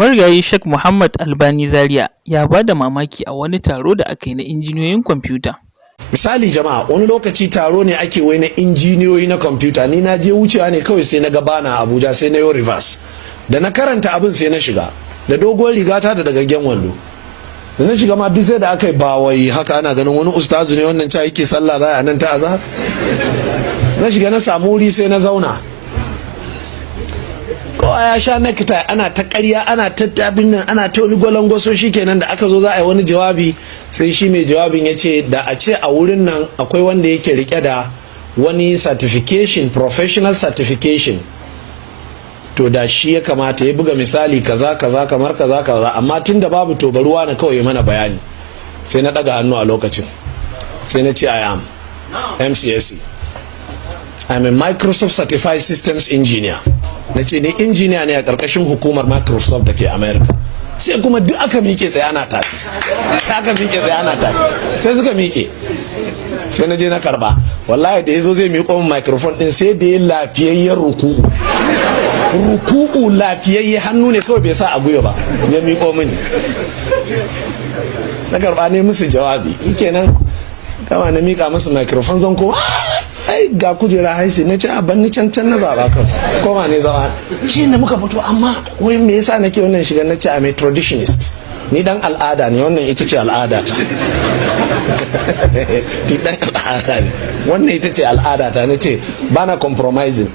Marigayi Sheikh Muhammad Albani Zaria ya ba da mamaki a wani taro da aka yi na injiniyoyin kwamfuta. Misali jama'a, wani lokaci taro ne ake wai na injiniyoyi na kwamfuta, ni na je wucewa ne kawai sai na ga bana Abuja, sai na yo reverse da na karanta abin sai na shiga da doguwar rigata da dagaggen wando. Da na shiga ma duk sai da aka yi bawai haka, ana ganin wani ustazu ne wannan ca yake sallah za a nan ta azhar. Na shiga na samu wuri sai na zauna, kowa ya sha nekta, ana ta ƙarya, ana ta abin nan, ana ta wani gwalangwaso. Kenan da aka zo za a yi wani jawabi, sai shi mai jawabin ya ce da a ce a wurin nan akwai wanda yake rike da wani certification, professional certification, to da shi ya kamata ya buga misali kaza kaza kamar kaza kaza, amma tun da babu to baruwa na kawai mana bayani. Sai na daga hannu a lokacin sai na ce I am MCSE, I'm a Microsoft Certified Systems Engineer. Na ce ni injiniya ne a ƙarƙashin hukumar Microsoft da ke America. Sai kuma duk aka miƙe tsaye ana tafi, sai aka miƙe tsaye ana tafi, sai suka miƙe, sai na je na karba. Wallahi da ya zo zai miƙo min microphone din sai da ya lafiyayyen ruku'u lafiyayye, hannu ne kawai bai sa a gwiwa ba, ya miƙo mini. Na karba ne musu jawabi, kenan kama na miƙa musu microphone zan ko ai ga kujera haisi, na ce a banni can na zaba kan koma ne zama shi ne muka fito. Amma wai me yasa nake wannan shiga? Na ce a mai traditionist, ni dan al'ada ne, wannan ita ce al'ada ta. Ni dan al'ada ne, wannan ita ce al'ada ta. Na ce bana compromising.